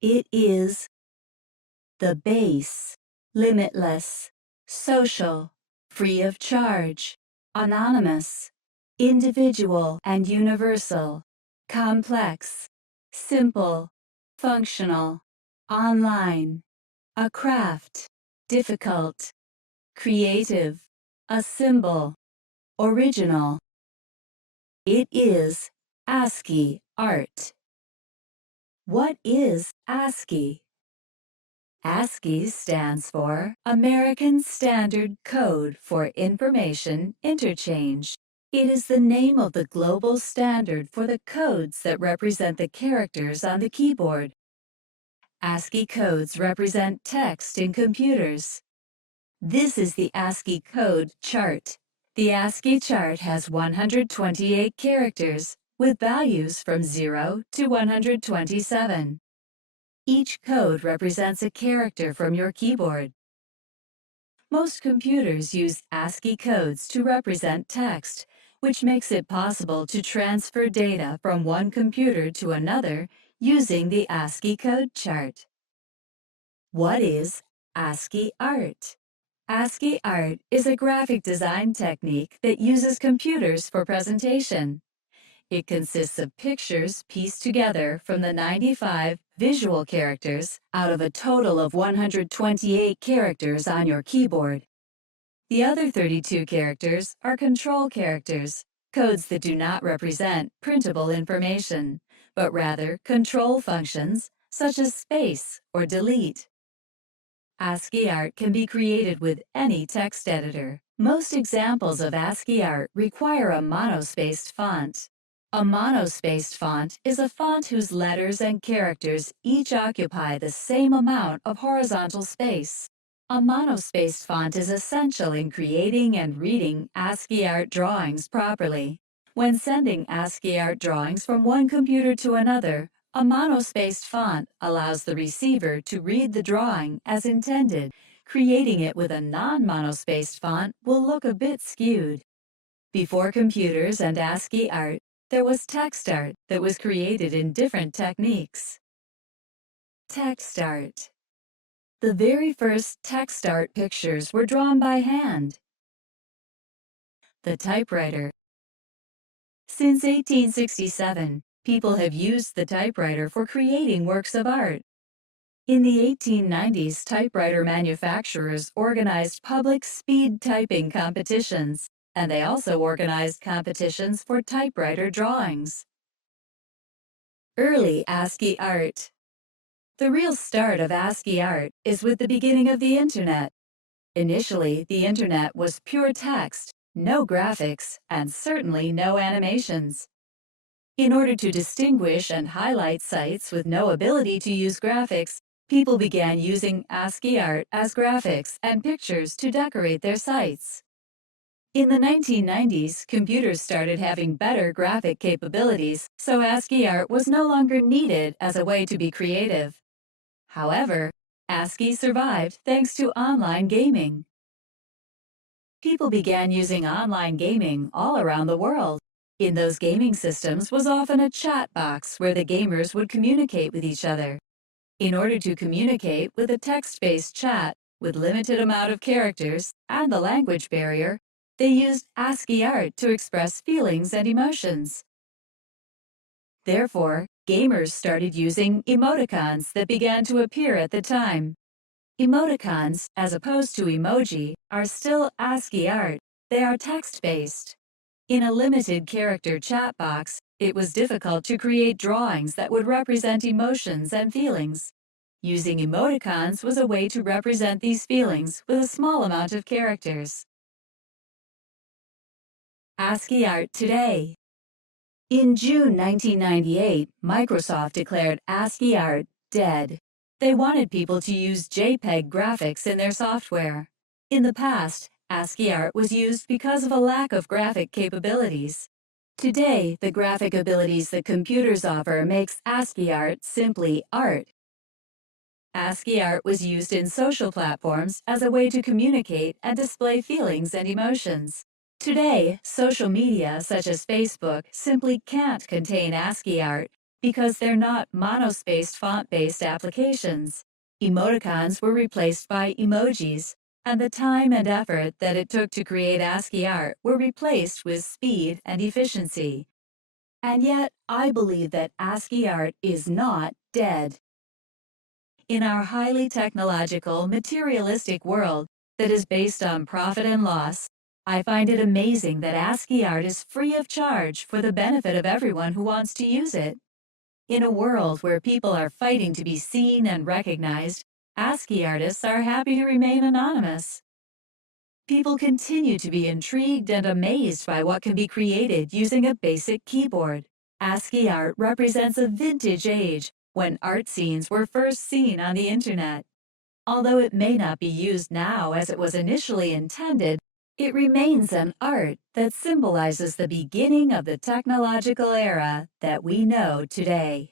It is the base, limitless, social, free of charge, anonymous, individual and universal, complex, simple, functional, online, a craft, difficult, creative, a symbol, original. It is ASCII art. What is ASCII? ASCII stands for American Standard Code for Information Interchange. It is the name of the global standard for the codes that represent the characters on the keyboard. ASCII codes represent text in computers. This is the ASCII code chart. The ASCII chart has 128 characters, with values from 0 to 127. Each code represents a character from your keyboard. Most computers use ASCII codes to represent text, which makes it possible to transfer data from one computer to another using the ASCII code chart. What is ASCII art? ASCII art is a graphic design technique that uses computers for presentation. It consists of pictures pieced together from the 95 visual characters out of a total of 128 characters on your keyboard. The other 32 characters are control characters, codes that do not represent printable information, but rather control functions such as space or delete. ASCII art can be created with any text editor. Most examples of ASCII art require a monospaced font. A monospaced font is a font whose letters and characters each occupy the same amount of horizontal space. A monospaced font is essential in creating and reading ASCII art drawings properly. When sending ASCII art drawings from one computer to another, a monospaced font allows the receiver to read the drawing as intended. Creating it with a non-monospaced font will look a bit skewed. Before computers and ASCII art, there was text art that was created in different techniques. Text art. The very first text art pictures were drawn by hand. The typewriter. Since 1867, people have used the typewriter for creating works of art. In the 1890s, typewriter manufacturers organized public speed typing competitions, and they also organized competitions for typewriter drawings. Early ASCII art. The real start of ASCII art is with the beginning of the Internet. Initially, the Internet was pure text, no graphics, and certainly no animations. In order to distinguish and highlight sites with no ability to use graphics, people began using ASCII art as graphics and pictures to decorate their sites. In the 1990s, computers started having better graphic capabilities, so ASCII art was no longer needed as a way to be creative. However, ASCII survived thanks to online gaming. People began using online gaming all around the world. In those gaming systems was often a chat box where the gamers would communicate with each other. In order to communicate with a text-based chat with limited amount of characters and the language barrier, they used ASCII art to express feelings and emotions. Therefore, gamers started using emoticons that began to appear at the time. Emoticons, as opposed to emoji, are still ASCII art. They are text-based. In a limited character chat box, it was difficult to create drawings that would represent emotions and feelings. Using emoticons was a way to represent these feelings with a small amount of characters. ASCII art today. In June 1998, Microsoft declared ASCII art dead. They wanted people to use JPEG graphics in their software. In the past, ASCII art was used because of a lack of graphic capabilities. Today, the graphic abilities that computers offer makes ASCII art simply art. ASCII art was used in social platforms as a way to communicate and display feelings and emotions. Today, social media such as Facebook simply can't contain ASCII art because they're not monospaced font-based applications. Emoticons were replaced by emojis, and the time and effort that it took to create ASCII art were replaced with speed and efficiency. And yet, I believe that ASCII art is not dead. In our highly technological, materialistic world that is based on profit and loss, I find it amazing that ASCII art is free of charge for the benefit of everyone who wants to use it. In a world where people are fighting to be seen and recognized, ASCII artists are happy to remain anonymous. People continue to be intrigued and amazed by what can be created using a basic keyboard. ASCII art represents a vintage age when art scenes were first seen on the internet. Although it may not be used now as it was initially intended, it remains an art that symbolizes the beginning of the technological era that we know today.